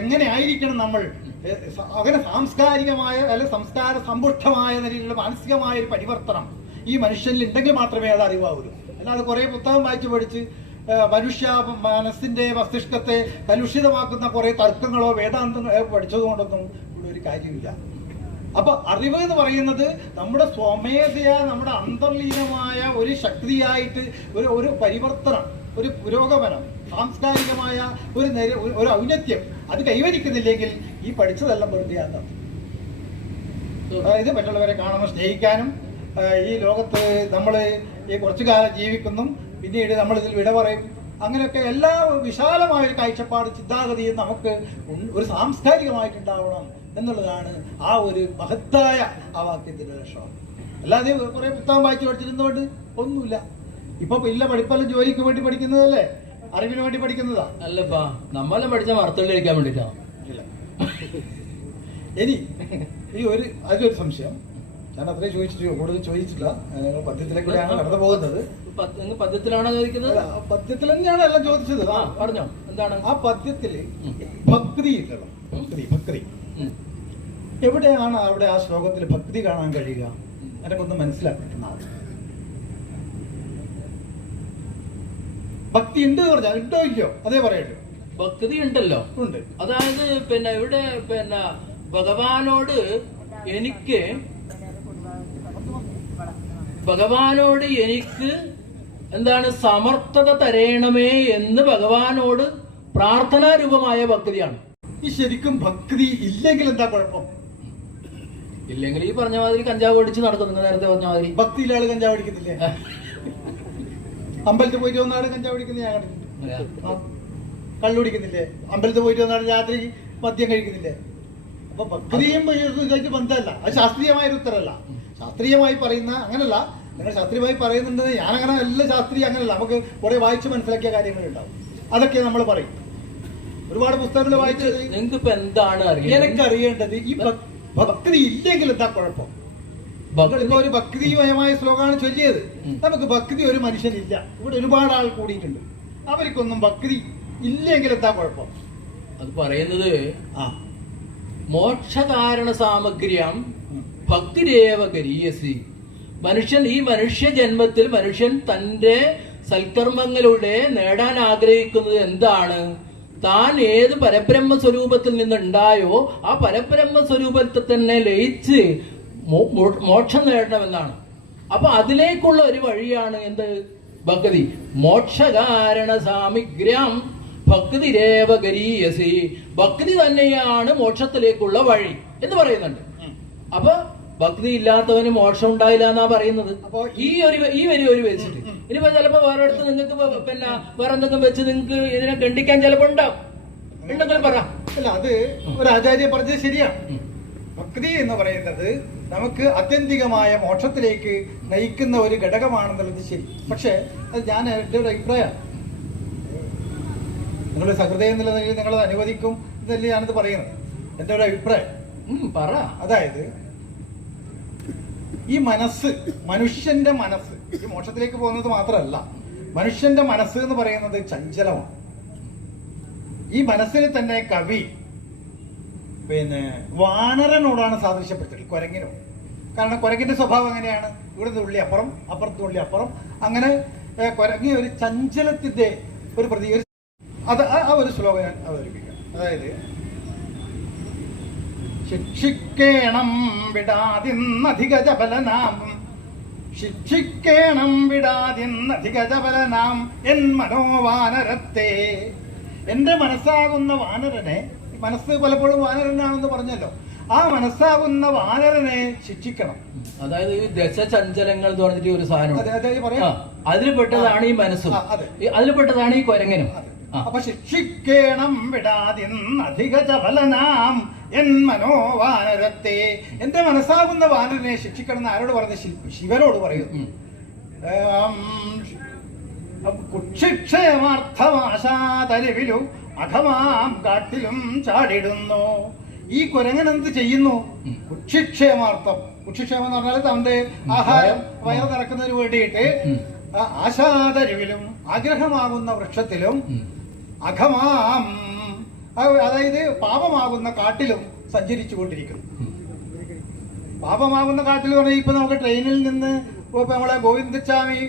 എങ്ങനെ ആയിരിക്കണം നമ്മൾ, അങ്ങനെ സാംസ്കാരികമായ അല്ലെങ്കിൽ സംസ്കാര സമ്പുഷ്ടമായ നിലയിലുള്ള മാനസികമായ ഒരു പരിവർത്തനം ഈ മനുഷ്യനിൽ ഉണ്ടെങ്കിൽ മാത്രമേ അത് അറിവാവൂ. അല്ലാതെ കുറെ പുസ്തകം വായിച്ചു പഠിച്ച് മനുഷ്യ മനസ്സിന്റെ മസ്തിഷ്കത്തെ കലുഷിതമാക്കുന്ന കുറെ തർക്കങ്ങളോ വേദാന്തങ്ങളോ പഠിച്ചതുകൊണ്ടൊന്നും ഇവിടെ ഒരു കാര്യമില്ല. അപ്പൊ അറിവ് എന്ന് പറയുന്നത് നമ്മുടെ സ്വമേധയാ നമ്മുടെ അന്തർലീനമായ ഒരു ശക്തിയായിട്ട് ഒരു പരിവർത്തനം, ഒരു പുരോഗമനം, സാംസ്കാരികമായ ഒരു ഔന്നത്യം അത് കൈവരിക്കുന്നില്ലെങ്കിൽ ഈ പഠിച്ചതെല്ലാം വെറുതെയാക്കാം. അതായത് മറ്റുള്ളവരെ കാണുമ്പോൾ സ്നേഹിക്കാനും, ഈ ലോകത്ത് നമ്മൾ ഈ കുറച്ചു കാലം ജീവിക്കുന്നു, പിന്നീട് നമ്മൾ ഇതിൽ വിട പറയും, അങ്ങനെയൊക്കെ എല്ലാ വിശാലമായ ഒരു കാഴ്ചപ്പാട് ചിന്താഗതിയും നമുക്ക് ഒരു സാംസ്കാരികമായിട്ടുണ്ടാവണം എന്നുള്ളതാണ് ആ ഒരു മഹത്തായ ആ വാക്യത്തിന്റെ ലക്ഷണം. അല്ലാതെ കുറെ പുസ്തകം വായിച്ചു പഠിച്ചിരുന്നതുകൊണ്ട് ഒന്നുമില്ല. ഇപ്പൊ ഇല്ല പഠിപ്പെല്ലാം ജോലിക്ക് വേണ്ടി പഠിക്കുന്നതല്ലേ, അറിവിന് വേണ്ടി പഠിക്കുന്നതാ അല്ലപ്പാ. നമ്മളെ പഠിച്ച മറത്തുള്ളിരിക്കാൻ വേണ്ടിട്ടാ. ഇനി അതിലൊരു സംശയം ഞാൻ അത്രേ ചോദിച്ചിട്ട് കൂടുതൽ ചോദിച്ചിട്ടില്ല. പദ്യത്തിലേക്കാണ് കടന്നു പോകുന്നത്. പദ്യത്തിലാണോ ചോദിക്കുന്നത്? പദ്യത്തിൽ തന്നെയാണ് എല്ലാം ചോദിച്ചത്. പറഞ്ഞോ എന്താണ് ആ പദ്യത്തില് ഭക്തി ഉണ്ടല്ലോ, ഭക്തി എവിടെയാണ് അവിടെ ആ ശ്ലോകത്തിൽ ഭക്തി കാണാൻ കഴിയുക? എനക്കൊന്ന് മനസ്സിലാക്കിയിട്ടുണ്ടാവും. ഭക്തി ഉണ്ട് എന്ന് പറഞ്ഞാൽ ഉണ്ടോ ഇല്ലയോ അതേ പറയട്ടോ. ഭക്തി ഉണ്ടല്ലോ. ഉണ്ട്. അതായത് പിന്നെ ഇവിടെ പിന്നെ ഭഗവാനോട് എനിക്ക് എന്താണ് സമർത്ഥത തരേണമേ എന്ന് ഭഗവാനോട് പ്രാർത്ഥനാരൂപമായ ഭക്തിയാണ്. ഈ ശരിക്കും ഭക്തി ഇല്ലെങ്കിൽ എന്താ കുഴപ്പം? ഇല്ലെങ്കിൽ ഈ പറഞ്ഞ മാതിരി കഞ്ചാവ് അടിച്ച് നടക്കും. നിങ്ങൾ നേരത്തെ പറഞ്ഞ മാതിരി ഭക്തിയിലെ ആള് കഞ്ചാവ് അടിക്കുന്നില്ലേ? അമ്പലത്തിൽ പോയിട്ട് വന്നാണ് കഞ്ചാവ് അടിക്കുന്ന ഞാൻ കണ്ടിട്ടുണ്ട്. കള്ളു കുടിക്കുന്നില്ലേ? അമ്പലത്തിൽ പോയിട്ട് വന്നാണ് രാത്രി മദ്യം കഴിക്കുന്നില്ലേ? അപ്പൊ ഭക്തിയും ഇതായിട്ട് ബന്ധമല്ല. അത് ശാസ്ത്രീയമായ ഒരു ഉത്തരമല്ല. ശാസ്ത്രീയമായി പറയുന്ന അങ്ങനല്ല. നിങ്ങൾ ശാസ്ത്രീയമായി പറയുന്നുണ്ട്. ഞാനങ്ങനെ എല്ലാം ശാസ്ത്രീയ അങ്ങനല്ല. നമുക്ക് കുറെ വായിച്ച് മനസ്സിലാക്കിയ കാര്യങ്ങളുണ്ടാവും. അതൊക്കെ നമ്മൾ പറയും. ഒരുപാട് പുസ്തകങ്ങൾ വായിച്ചത്. നിങ്ങൾക്ക് ഇപ്പൊ എന്താണ് എനിക്കറിയേണ്ടത് ഈ ഭക്തി ഇല്ലെങ്കിൽ എന്താ കുഴപ്പം? ഇപ്പൊ ഒരു ഭക്തിമയമായ ശ്ലോകമാണ് ചൊല്ലിയത്. നമുക്ക് ഭക്തി ഒരു മനുഷ്യനില്ല. ഇവിടെ ഒരുപാട് ആൾ കൂടിയിട്ടുണ്ട്. അവർക്കൊന്നും ഭക്തി ഇല്ലെങ്കിൽ എന്താ കുഴപ്പം? അത് പറയുന്നത് മോക്ഷകാരണ സാമഗ്രിയം ഭക്തിരേവ ഗരീയസി. ഈ മനുഷ്യ ജന്മത്തിൽ മനുഷ്യൻ തന്റെ സൽക്കർമ്മങ്ങളിലൂടെ നേടാൻ ആഗ്രഹിക്കുന്നത് എന്താണ്? താൻ ഏത് പരബ്രഹ്മ സ്വരൂപത്തിൽ നിന്നുണ്ടായോ ആ പരബ്രഹ്മ സ്വരൂപത്തിൽ തന്നെ ലയിച്ച് മോക്ഷം നേടണമെന്നാണ്. അപ്പൊ അതിലേക്കുള്ള ഒരു വഴിയാണ് എന്ത്? ഭക്തി. മോക്ഷകാരണ സാമിഗ്രം ഭക്തിരേവ ഗരീയസി. ഭക്തി തന്നെയാണ് മോക്ഷത്തിലേക്കുള്ള വഴി എന്ന് പറയുന്നുണ്ട്. അപ്പൊ ഭക്തി ഇല്ലാത്തവന് മോക്ഷം ഉണ്ടായില്ല എന്നാ പറയുന്നത്. അപ്പൊ ഈ വരി വെച്ചിട്ട് ഇനിയിപ്പോ ചിലപ്പോ വേറെ അടുത്ത് നിങ്ങൾക്ക് പിന്നെ വേറെ എന്തെങ്കിലും വെച്ച് നിങ്ങൾക്ക് ഇതിനെ ഖണ്ഡിക്കാൻ ചിലപ്പോ ഉണ്ടാവും. ഉണ്ടെങ്കിലും പറ. അല്ല, അത് ഒരു ആചാര്യ പറഞ്ഞത് ശരിയാണ്. ഭക്തി എന്ന് പറയുന്നത് നമുക്ക് ആത്യന്തികമായ മോക്ഷത്തിലേക്ക് നയിക്കുന്ന ഒരു ഘടകമാണെന്നുള്ളത് ശരി. പക്ഷെ അത് എൻ്റെ ഒരു അഭിപ്രായമാണ്. നിങ്ങളുടെ സഹൃദയം എന്നുള്ള നിലയിൽ നിങ്ങളത് അനുവദിക്കും എന്നല്ലേ ഞാനത് പറയുന്നത്. എൻ്റെ ഒരു അഭിപ്രായം പറ. അതായത് ഈ മനസ്സ്, മനുഷ്യന്റെ മനസ്സ് ഈ മോക്ഷത്തിലേക്ക് പോകുന്നത് മാത്രമല്ല, മനുഷ്യന്റെ മനസ്സ് എന്ന് പറയുന്നത് ചഞ്ചലമാണ്. ഈ മനസ്സിനെ തന്നെ കവി വാനരനോടാണ് സാദൃശ്യപ്പെടുത്തിയത്, കുരങ്ങിനോട്. കാരണം കുരങ്ങിന്റെ സ്വഭാവം എങ്ങനെയാണ്? ഇവിടെ തുള്ളി അപ്പുറം, അപ്പുറത്ത് തുള്ളി അപ്പുറം. അങ്ങനെ കുരങ്ങി ഒരു ചഞ്ചലത്തിന്റെ ഒരു പ്രതീക. അത് ആ ഒരു ശ്ലോകം ഞാൻ അവതരിപ്പിക്കാം. അതായത് ശിക്ഷിക്കേണം വിടാതിന്നധിക ജബലനാം, ശിക്ഷിക്കേണം വിടാതിന്നധിക ജബലനാം എൻ മനോവാനരത്തെ. എന്റെ മനസ്സാകുന്ന വാനരനെ, മനസ്സ് പലപ്പോഴും വാനരനാണെന്ന് പറഞ്ഞല്ലോ, ആ മനസ്സാകുന്ന വാനരനെ ശിക്ഷിക്കണം. അതായത് ഈ ദശചഞ്ചലങ്ങൾ എന്ന് പറഞ്ഞിട്ട് ഒരു സാധനം അതിൽ പെട്ടതാണ് ഈ മനസ്സും, അതിൽ പെട്ടതാണ് ഈ കുരങ്ങനും. അപ്പൊ ശിക്ഷിക്കേണം വിടാതിന്നധിക ജബലനാം എൻ മനോവാനരത്തെ. എന്റെ മനസ്സാകുന്ന വാനരനെ ശിക്ഷിക്കണം എന്ന് ആരോട് പറഞ്ഞ? ശിവനോട് പറയുന്നു. കുക്ഷിക്ഷേമാർത്ഥമാശാതരിവിലും അധമാം കാട്ടിലും ചാടിടുന്നു. ഈ കുരങ്ങൻ എന്ത് ചെയ്യുന്നു? കുക്ഷിക്ഷേമാർത്ഥം. കുക്ഷിക്ഷേമം എന്ന് പറഞ്ഞാൽ തന്റെ ആഹാരം വയറ് നിറക്കുന്നതിന് വേണ്ടിയിട്ട് ആശാതരിവിലും ആഗ്രഹമാകുന്ന വൃക്ഷത്തിലും അഘമാം, അതായത് പാപമാകുന്ന കാട്ടിലും സഞ്ചരിച്ചു കൊണ്ടിരിക്കുന്നു. പാപമാകുന്ന കാട്ടിൽ പറഞ്ഞാൽ ഇപ്പൊ നമുക്ക് ട്രെയിനിൽ നിന്ന് നമ്മളെ ഗോവിന്ദസ്വാമി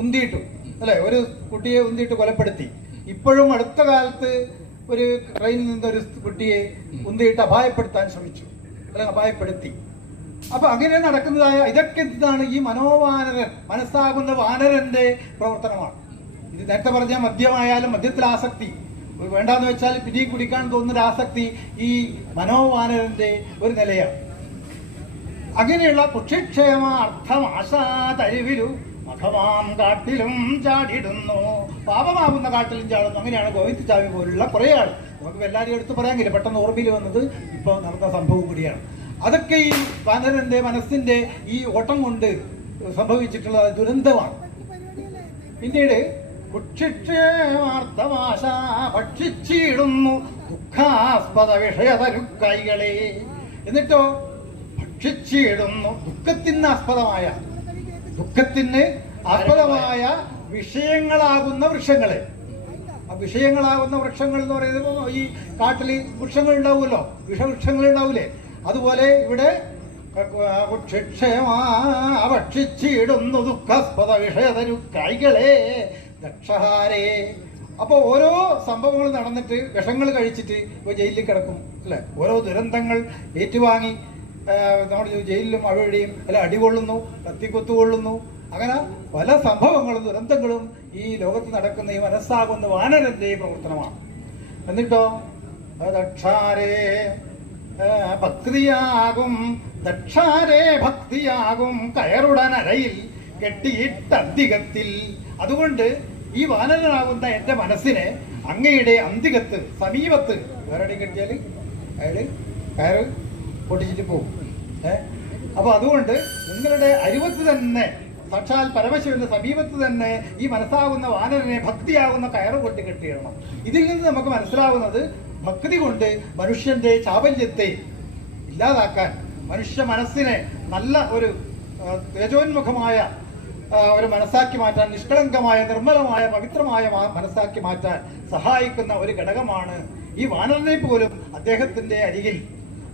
ഉന്തിയിട്ടു അല്ലെ, ഒരു കുട്ടിയെ ഉന്തിയിട്ട് കൊലപ്പെടുത്തി. ഇപ്പോഴും അടുത്ത കാലത്ത് ഒരു ട്രെയിനിൽ നിന്നൊരു കുട്ടിയെ ഉന്തിയിട്ട് അപായപ്പെടുത്താൻ ശ്രമിച്ചു, അല്ലെങ്കിൽ അപായപ്പെടുത്തി. അപ്പൊ അങ്ങനെ നടക്കുന്നതായ ഇതൊക്കെ എന്താണ്? ഈ മനോവാനരൻ, മനസ്സാകുന്ന വാനരന്റെ പ്രവർത്തനമാണ്. ഇത് നേരത്തെ പറഞ്ഞ മദ്യമായാലും മദ്യത്തിൽ ആസക്തി, വേണ്ടാന്ന് വെച്ചാൽ പിന്നെയും കുടിക്കാൻ തോന്നുന്ന ആസക്തി ഈ മനോവാനരന്റെ ഒരു നിലയാണ്. അങ്ങനെയുള്ള കുക്ഷിക്ഷേമ അർത്ഥം ആശാതരിവിലും മഖമാം കാട്ടിലും ചാടിടുന്നു. പാപമാകുന്ന കാട്ടിലും ചാടുന്നു. അങ്ങനെയാണ് ഗോവിന്ദസ്വാമി പോലുള്ള കുറെ ആൾ. നമുക്ക് എല്ലാവരും എടുത്ത് പറയാമെങ്കിൽ പെട്ടെന്ന് ഓർമ്മയിൽ വന്നത് ഇപ്പൊ നടന്ന സംഭവം കൂടിയാണ്. അതൊക്കെ ഈ വാനരന്റെ മനസ്സിന്റെ ഈ ഓട്ടം കൊണ്ട് സംഭവിച്ചിട്ടുള്ള ദുരന്തമാണ്. പിന്നീട് കുക്ഷിക്ഷേമാർത്ഥമാശ ഭക്ഷിച്ചിടുന്നു ദുഃഖാസ്പദ വിഷയതരുക്കൈകളെ. എന്നിട്ടോ ഭക്ഷിച്ചിടുന്നു ദുഃഖത്തിന് ആസ്പദമായ വിഷയങ്ങളാകുന്ന വൃക്ഷങ്ങളെ. ആ വിഷയങ്ങളാകുന്ന വൃക്ഷങ്ങൾ എന്ന് പറയുന്നത് ഈ കാട്ടിൽ വൃക്ഷങ്ങൾ ഉണ്ടാവുമല്ലോ, വിഷവൃക്ഷങ്ങൾ ഉണ്ടാവൂലേ, അതുപോലെ ഇവിടെ ഭക്ഷിച്ചിടുന്നു ദുഃഖാസ്പദ വിഷയതരു കൈകളെ ദക്ഷഹാരേ. അപ്പൊ ഓരോ സംഭവങ്ങൾ നടന്നിട്ട് വിഷങ്ങൾ കഴിച്ചിട്ട് ഇപ്പൊ ജയിലിൽ കിടക്കും അല്ലെ, ഓരോ ദുരന്തങ്ങൾ ഏറ്റുവാങ്ങി നമ്മൾ ജയിലിലും അവിടെയും അല്ല അടികൊള്ളുന്നു, കത്തിക്കൊത്തു കൊള്ളുന്നു. അങ്ങനെ പല സംഭവങ്ങളും ദുരന്തങ്ങളും ഈ ലോകത്ത് നടക്കുന്ന ഈ മനസ്സാകുന്ന വാനരന്റെ പ്രവർത്തനമാണ്. എന്നിട്ടോ ദക്ഷാരേ ഭക്തിയാകും, ദക്ഷാരേ ഭക്തിയാകും കയറുടനരയിൽ കെട്ടിയിട്ടന്തികത്തിൽ. അതുകൊണ്ട് ഈ വാനരനാകുന്ന എന്റെ മനസ്സിനെ അങ്ങയുടെ അന്തികത്ത് സമീപത്ത് വേറെ കെട്ടിയാൽ അയാള് കയറ് പൊട്ടിച്ചിട്ട് പോകും. അപ്പൊ അതുകൊണ്ട് നിങ്ങളുടെ അരിവത്ത് തന്നെ സാക്ഷാൽ പരമശിവന്റെ സമീപത്ത് തന്നെ ഈ മനസ്സാകുന്ന വാനരനെ ഭക്തിയാകുന്ന കയറ് കൊട്ടി കെട്ടിയിടണം. ഇതിൽ നിന്ന് നമുക്ക് മനസ്സിലാവുന്നത് ഭക്തി കൊണ്ട് മനുഷ്യന്റെ ചാബല്യത്തെ ഇല്ലാതാക്കാൻ, മനുഷ്യ മനസ്സിനെ നല്ല ഒരു തേജോന്മുഖമായ ഒരു മനസ്സാക്കി മാറ്റാൻ, നിഷ്കളങ്കമായ നിർമ്മലമായ പവിത്രമായ മനസ്സാക്കി മാറ്റാൻ സഹായിക്കുന്ന ഒരു ഘടകമാണ് ഈ വാനരനെ പോലും അദ്ദേഹത്തിന്റെ അരികിൽ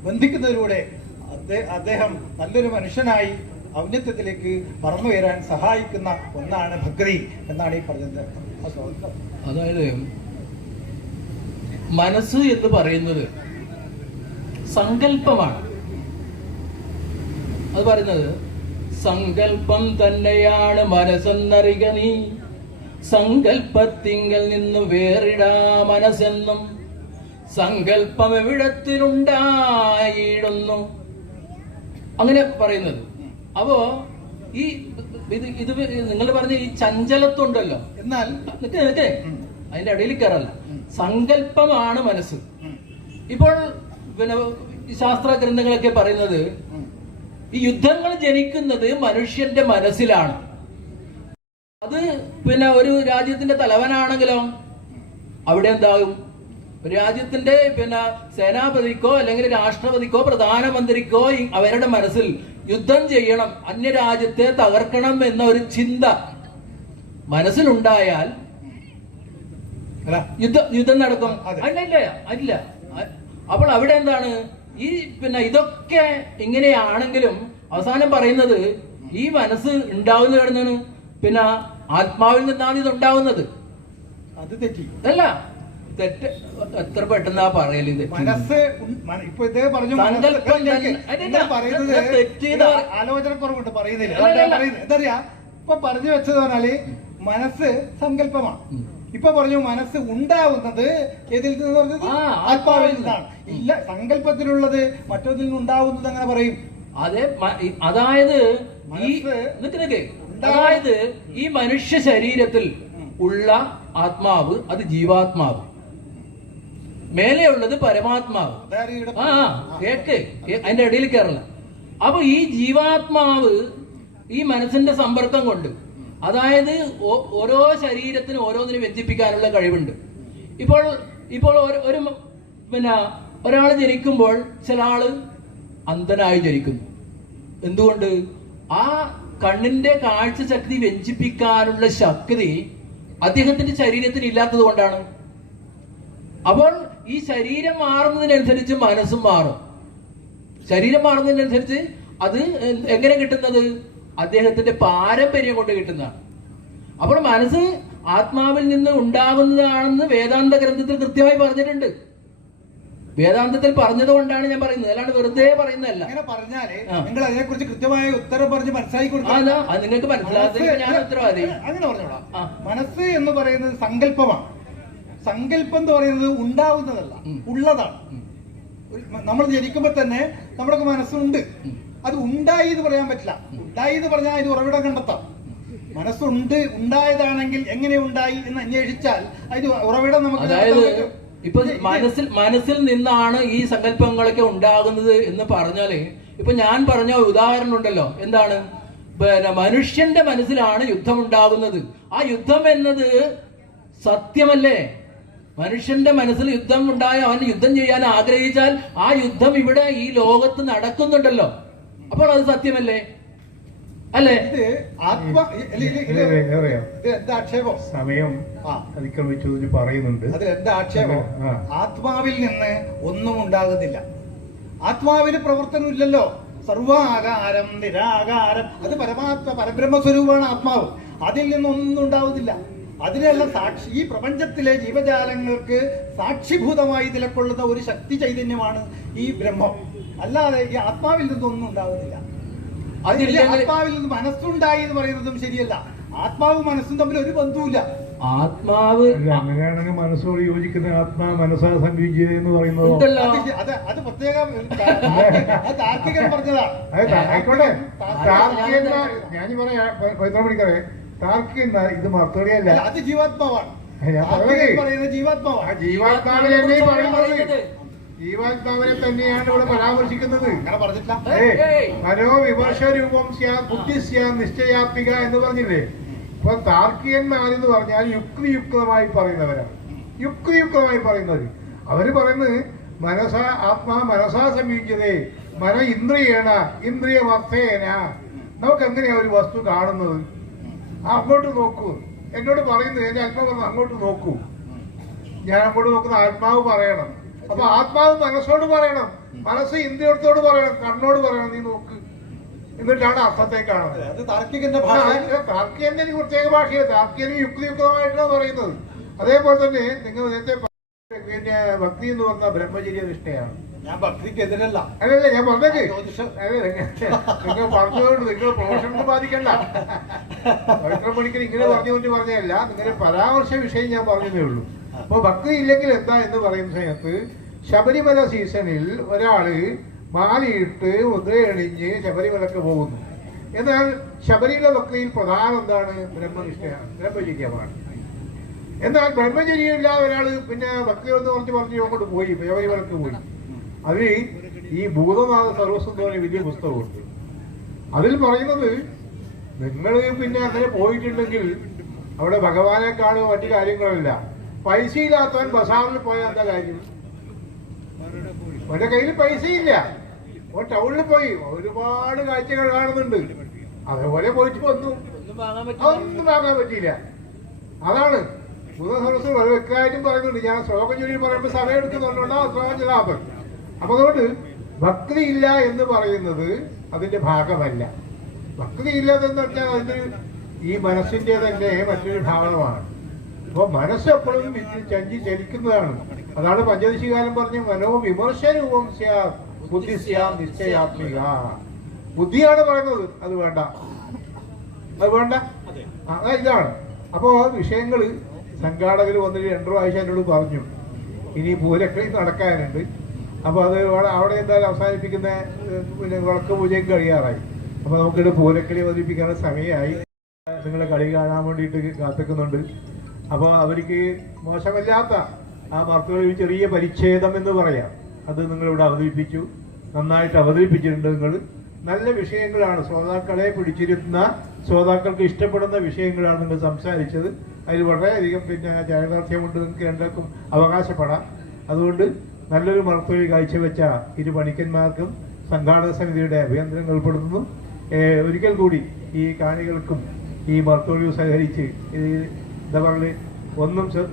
ബന്ധിക്കുന്നതിലൂടെ അദ്ദേഹം നല്ലൊരു മനുഷ്യനായി ഔന്നത്യത്തിലേക്ക് പറന്നു വരാൻ സഹായിക്കുന്ന ഒന്നാണ് ഭക്തി എന്നാണ് ഈ പറഞ്ഞത്. അതായത് മനസ്സ് എന്ന് പറയുന്നത് സങ്കല്പമാണ്. അത് പറയുന്നത് സങ്കല്പം തന്നെയാണ് മനസ്സെന്നറിക നീ, സങ്കല്പത്തിങ്കൽ നിന്ന് വേറിടാ മനസ്സെന്നും, സങ്കല്പം എവിടത്തിലുണ്ടായിടുന്നു, അങ്ങനെ പറയുന്നത്. അപ്പോ ഈ ഇത് നിങ്ങൾ പറഞ്ഞ ഈ ചഞ്ചലത്തുണ്ടല്ലോ, എന്നാൽ അതിന്റെ ഇടയിൽ കയറല്ല. സങ്കല്പമാണ് മനസ്സ്. ഇപ്പോൾ പിന്നെ ശാസ്ത്ര ഗ്രന്ഥങ്ങളൊക്കെ പറയുന്നത് ഈ യുദ്ധങ്ങൾ ജനിക്കുന്നത് മനുഷ്യന്റെ മനസ്സിലാണ്. അത് പിന്നെ ഒരു രാജ്യത്തിന്റെ തലവനാണെങ്കിലോ അവിടെ എന്താകും? രാജ്യത്തിന്റെ പിന്നെ സേനാപതിക്കോ അല്ലെങ്കിൽ രാഷ്ട്രപതിക്കോ പ്രധാനമന്ത്രിക്കോ അവരുടെ മനസ്സിൽ യുദ്ധം ചെയ്യണം, അന്യരാജ്യത്തെ തകർക്കണം എന്ന ഒരു ചിന്ത മനസ്സിലുണ്ടായാൽ യുദ്ധം നടക്കും. അല്ല. അപ്പോൾ അവിടെ എന്താണ് ഈ പിന്നെ ഇതൊക്കെ ഇങ്ങനെയാണെങ്കിലും അവസാനം പറയുന്നത് ഈ മനസ്സ് ഉണ്ടാവുന്നത് എവിടുന്നാണ്? പിന്നെ ആത്മാവിൽ നിന്നാണ് ഇത് ഉണ്ടാവുന്നത്. അത് തെറ്റി അല്ല, തെറ്റ് എത്ര പെട്ടെന്നാ പറയല്. ഇത് മനസ്സ് ഇപ്പൊ ഇദ്ദേഹം പറഞ്ഞു ആലോചനക്കുറവുണ്ട് പറയുന്നില്ല. എന്തറിയാ ഇപ്പൊ പറഞ്ഞു വെച്ചത് പറഞ്ഞാല് മനസ്സ് സങ്കല്പമാണ്. ഇപ്പൊ പറഞ്ഞു മനസ്സ് ഉണ്ടാവുന്നത് ഏതിൽ നിന്ന് പറഞ്ഞത്? ആത്മാവിൽ നിന്നാണ്. ഇല്ല, സങ്കല്പത്തിലുള്ളത് മറ്റൊന്നിൽ നിന്ന് ഉണ്ടാവുന്നത് അങ്ങനെ പറയും. അതെ, അതായത് അതായത് ഈ മനുഷ്യ ശരീരത്തിൽ ഉള്ള ആത്മാവ് അത് ജീവാത്മാവ്, മേലെയുള്ളത് പരമാത്മാവ്. കേക്ക് അതിന്റെ ഇടയിൽ കയറില്ല. അപ്പൊ ഈ ജീവാത്മാവ് ഈ മനസ്സിന്റെ സമ്പർക്കം കൊണ്ട്, അതായത് ഓരോ ശരീരത്തിനും ഓരോന്നിനും വ്യഞ്ജിപ്പിക്കാനുള്ള കഴിവുണ്ട്. ഇപ്പോൾ ഒരു പിന്നെ ഒരാൾ ജനിക്കുമ്പോൾ ചില ആള് അന്ധനായി ജനിക്കുന്നു. എന്തുകൊണ്ട്? ആ കണ്ണിന്റെ കാഴ്ച ശക്തി വ്യഞ്ജിപ്പിക്കാനുള്ള ശക്തി അദ്ദേഹത്തിന്റെ ശരീരത്തിന് ഇല്ലാത്തത് കൊണ്ടാണ്. അപ്പോൾ ഈ ശരീരം മാറുന്നതിനനുസരിച്ച് മനസ്സും മാറും. ശരീരം മാറുന്നതിനനുസരിച്ച് അത് എങ്ങനെ കിട്ടുന്നത്? അദ്ദേഹത്തിന്റെ പാരമ്പര്യം കൊണ്ട് കിട്ടുന്നതാണ്. അപ്പോൾ മനസ്സ് ആത്മാവിൽ നിന്ന് ഉണ്ടാകുന്നതാണെന്ന് വേദാന്ത ഗ്രന്ഥത്തിൽ കൃത്യമായി പറഞ്ഞിട്ടുണ്ട്. വേദാന്തത്തിൽ പറഞ്ഞത് കൊണ്ടാണ് ഞാൻ പറയുന്നത്, അല്ലാണ്ട് വെറുതെ പറയുന്നതല്ല. അങ്ങനെ പറഞ്ഞാല് നിങ്ങൾ അതിനെക്കുറിച്ച് കൃത്യമായ ഉത്തരം പറഞ്ഞ് മനസ്സിലാക്കി കൊടുക്കുക. അത് നിങ്ങൾക്ക് മനസ്സിലാക്കി ഞാൻ ഉത്തരവാദി. അങ്ങനെ പറഞ്ഞോളാം. മനസ്സ് എന്ന് പറയുന്നത് സങ്കല്പമാണ്. സങ്കല്പം എന്ന് പറയുന്നത് ഉണ്ടാവുന്നതല്ല, ഉള്ളതാണ്. നമ്മൾ ജനിക്കുമ്പോ തന്നെ നമ്മുടെ മനസ്സുണ്ട്. അത് ഉണ്ടായി എന്ന് പറയാൻ പറ്റില്ല. ഉണ്ടായി എന്ന് പറഞ്ഞാൽ അതിന് ഉറവിടം കണ്ടെത്താം. മനസ്സുണ്ട്, ഉണ്ടായതാണെങ്കിൽ എങ്ങനെ ഉണ്ടായി എന്ന് അന്വേഷിച്ചാൽ അതിന് ഉറവിടം നമുക്ക്. അതായത് ഇപ്പൊ മനസ്സിൽ നിന്നാണ് ഈ സങ്കല്പങ്ങളൊക്കെ ഉണ്ടാകുന്നത് എന്ന് പറഞ്ഞാല്, ഇപ്പൊ ഞാൻ പറഞ്ഞ ഉദാഹരണം ഉണ്ടല്ലോ, എന്താണ്? പിന്നെ മനുഷ്യന്റെ മനസ്സിലാണ് യുദ്ധം ഉണ്ടാകുന്നത്. ആ യുദ്ധം എന്നത് സത്യമല്ലേ? മനുഷ്യന്റെ മനസ്സിൽ യുദ്ധം ഉണ്ടായ, അവൻ യുദ്ധം ചെയ്യാൻ ആഗ്രഹിച്ചാൽ ആ യുദ്ധം ഇവിടെ ഈ ലോകത്ത് നടക്കുന്നുണ്ടല്ലോ. അപ്പോൾ അത് സത്യമല്ലേ? അല്ലേ? ആക്ഷേപം സമയം അതിക്രമിച്ചു പറയുന്നുണ്ട്. അതിൽ എന്താ ആക്ഷേപം? ആത്മാവിൽ നിന്ന് ഒന്നും ഉണ്ടാകുന്നില്ല. ആത്മാവിന് പ്രവർത്തനം ഇല്ലല്ലോ. സർവാകാരം നിരാകാരം, അത് പരമാത്മ പരബ്രഹ്മസ്വരൂപമാണ് ആത്മാവ്. അതിൽ നിന്നൊന്നും ഉണ്ടാവുന്നില്ല. അതിനെല്ലാം സാക്ഷി, ഈ പ്രപഞ്ചത്തിലെ ജീവജാലങ്ങൾക്ക് സാക്ഷിഭൂതമായി നിലകൊള്ളുന്ന ഒരു ശക്തി ചൈതന്യമാണ് ഈ ബ്രഹ്മം. അല്ലാതെ ഈ ആത്മാവിൽ നിന്നൊന്നും ഉണ്ടാവുന്നില്ല. അതിൽ ആത്മാവിൽ നിന്ന് മനസ്സുണ്ടായി എന്ന് പറയുന്നതും ശരിയല്ല. ആത്മാവും മനസ്സും തമ്മിൽ ഒരു ബന്ധവുമില്ല. ആത്മാവ് അങ്ങനെയാണെങ്കിൽ മനസ്സോട് യോജിക്കുന്ന ആത്മാ മനസ്സാ സംയുജ്യ എന്ന് പറയുന്നത് അത് പ്രത്യേകം താർക്കികൻ പറഞ്ഞതാ. ആയിക്കോട്ടെ, താർക്കികന്മാർ ഞാൻ പറയാ പവിത്രമണിക്കറേ, താർക്കികന്മാർ ഇത് മർത്തോടിയല്ല, അത് ജീവാത്മാവാണ്. ജീവാത്മാവാണ്. ജീവാത്മാവിനെ തന്നെ പറയുന്നത്, ജീവാത്മാവിനെ തന്നെയാണ് ഇവിടെ പരാമർശിക്കുന്നത്. അങ്ങനെ പറഞ്ഞിട്ടില്ല. മനോവിമർശ രൂപം ബുദ്ധി നിശ്ചയാത്മിക എന്ന് പറഞ്ഞില്ലേ? അപ്പൊ താർക്കികന്മാരെന്ന് പറഞ്ഞാൽ യുക്തിയുക്തമായി പറയുന്നവരാണ്. യുക്തിയുക്തമായി പറയുന്നവര് അവര് പറയുന്നത് മനസാ ആത്മാ മനസാ സംയുജ്യതേ മന ഇന്ദ്രിയേണ ഇന്ദ്രിയമർത്ഥേന. നമുക്ക് എങ്ങനെയാ ഒരു വസ്തു കാണുന്നത്? അങ്ങോട്ട് നോക്കൂ, എന്നോട് പറയുന്നത് എന്റെ ആത്മാവ് പറഞ്ഞു അങ്ങോട്ട് നോക്കൂ. ഞാൻ അങ്ങോട്ട് നോക്കുന്ന ആത്മാവ് പറയണം. അപ്പൊ ആത്മാവ് മനസ്സോട് പറയണം, മനസ്സ് ഇന്ദ്രിയത്തോട് പറയണം, കണ്ണോട് പറയണം നീ നോക്ക്, എന്നിട്ടാണ് അർത്ഥത്തെ കാണുന്നത്. അത് താർക്കികന്റെ ഭാഷ. താർക്കികന്റെ പ്രത്യേക ഭാഷയാണ്. താർക്കികന് യുക്തിയുക്തമായിട്ടാണ് പറയുന്നത്. അതേപോലെ തന്നെ നിങ്ങൾ നേരത്തെ പിന്നെ ഭക്തി എന്ന് പറഞ്ഞ ബ്രഹ്മചര്യ നിഷ്ഠയാണ്. ഞാൻ ഭക്തിക്കെതിരല്ല. അല്ലല്ല, ഞാൻ പറഞ്ഞത് നിങ്ങൾ പറഞ്ഞതുകൊണ്ട് നിങ്ങൾ പ്രൊഫഷണൽ ബാധിക്കണ്ട. പവിത്ര മണിക്കർ ഇങ്ങനെ പറഞ്ഞുകൊണ്ട് പറഞ്ഞതല്ല, നിങ്ങളുടെ പരാമർശ വിഷയം ഞാൻ പറഞ്ഞതേ ഉള്ളൂ. അപ്പൊ ഭക്തി ഇല്ലെങ്കിൽ എന്താ എന്ന് പറയുന്ന സമയത്ത് ശബരിമല സീസണിൽ ഒരാള് മാലയിട്ട് മുദ്രയണിഞ്ഞ് ശബരിമലക്ക് പോകുന്നു. എന്നാൽ ശബരിമല ഭക്തിയിൽ പ്രധാനം എന്താണ്? ബ്രഹ്മനിഷ്ഠയാണ്, ബ്രഹ്മചര്യമാണ്. എന്നാൽ ബ്രഹ്മചര്യമില്ലാതെ ഒരാള് പിന്നെ ഭക്തി എന്ന് പറഞ്ഞു അങ്ങോട്ട് പോയി ശബരിമലക്ക് പോയി. അതിൽ ഈ ഭൂതനാഥ സർവസ്വന്തോനെ വലിയ പുസ്തകമുണ്ട്. അതിൽ പറയുന്നത് നിങ്ങൾ പിന്നെ അങ്ങനെ പോയിട്ടുണ്ടെങ്കിൽ അവിടെ ഭഗവാനെ കാണുക മറ്റു കാര്യങ്ങളല്ല. പൈസ ഇല്ലാത്തവൻ ബസാറിൽ പോയാൽ എന്താ കാര്യം? അവന്റെ കയ്യിൽ പൈസയില്ല, അവൻ ടൗണിൽ പോയി ഒരുപാട് കാഴ്ചകൾ കാണുന്നുണ്ട്. അതേപോലെ പോയിട്ട് വന്നു, അതൊന്നും വാങ്ങാൻ പറ്റിയില്ല. അതാണ് ബുധസരസ് വ്യക്തമായിട്ടും പറയുന്നുണ്ട്. ഞാൻ ശ്ലോകം ചൊല്ലി പറയുമ്പോൾ സമയം എടുക്കുന്നുണ്ടോ ശ്ലോകം ചൊല്ലാത്തത്. അപ്പൊ അതുകൊണ്ട് ഭക്തി ഇല്ല എന്ന് പറയുന്നത് അതിന്റെ ഭാഗമല്ല. ഭക്തി ഇല്ലാതെന്ന് പറഞ്ഞാൽ അതിന് ഈ മനസ്സിന്റെ തന്നെ മറ്റൊരു ഭാവമാണ്. അപ്പൊ മനസ്സ് എപ്പോഴും ചഞ്ചി ചലിക്കുന്നതാണ്. അതാണ് പഞ്ചദശികാലം പറഞ്ഞ മനോവിമർശ രൂപം ബുദ്ധി നിശ്ചയാത്മിക. ബുദ്ധിയാണ് പറയുന്നത് അത് വേണ്ട, അത് വേണ്ട, ഇതാണ്. അപ്പോ വിഷയങ്ങള് സംഘാടകർ വന്നിട്ട് 2 പ്രാവശ്യം എന്നോട് പറഞ്ഞു ഇനി പൂരക്കളി നടക്കാനുണ്ട്. അപ്പൊ അത് അവിടെ എന്തായാലും അവസാനിപ്പിക്കുന്ന പിന്നെ വിളക്ക് പൂജയും കഴിയാറായി. അപ്പൊ നമുക്കിവിടെ പൂരക്കളി അവതരിപ്പിക്കാനുള്ള സമയമായി. നിങ്ങളെ കളി കാണാൻ വേണ്ടിയിട്ട് കാത്തിക്കുന്നുണ്ട്. അപ്പൊ അവർക്ക് മോശമല്ലാത്ത ആ മർത്തുകളിൽ ചെറിയ പരിച്ഛേദം എന്ന് പറയാം, അത് നിങ്ങളിവിടെ അവതരിപ്പിച്ചു. നന്നായിട്ട് അവതരിപ്പിച്ചിട്ടുണ്ട്. നിങ്ങൾ നല്ല വിഷയങ്ങളാണ്, ശ്രോതാക്കളെ പിടിച്ചിരുന്ന ശ്രോതാക്കൾക്ക് ഇഷ്ടപ്പെടുന്ന വിഷയങ്ങളാണ് നിങ്ങൾ സംസാരിച്ചത്. അതിൽ വളരെയധികം പിന്നെ ചാരിതാർത്ഥ്യമുണ്ട്, നിങ്ങൾക്ക് രണ്ടാൾക്കും അവകാശപ്പെടാം. അതുകൊണ്ട് നല്ലൊരു മർത്തുകളി കാഴ്ചവെച്ച ഇരു പണിക്കന്മാർക്കും സംഘാടക സമിതിയുടെ അഭിനന്ദനങ്ങൾ ഉൾപ്പെടുത്തുന്നു. ഒരിക്കൽ കൂടി ഈ കാണികൾക്കും ഈ മർത്തുകളി സഹകരിച്ച് എന്താ പറയുക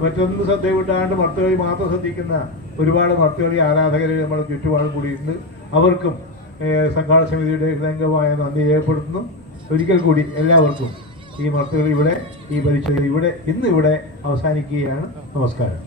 മറ്റൊന്നും ശ്രദ്ധ വിട്ടാണ്ട് മർത്തുകളി മാത്രം ശ്രദ്ധിക്കുന്ന ഒരുപാട് മർത്തുകളി ആരാധകർ നമ്മുടെ ചുറ്റുപാടും കൂടിയിട്ടുണ്ട്. അവർക്കും സംഘാടക സമിതിയുടെ ഹൃദയംഗമായ നന്ദി രേഖപ്പെടുത്തുന്നു. ഒരിക്കൽ കൂടി എല്ലാവർക്കും ഈ മർത്തുകളി ഇവിടെ ഈ പരിചയം ഇന്നിവിടെ അവസാനിക്കുകയാണ്. നമസ്കാരം.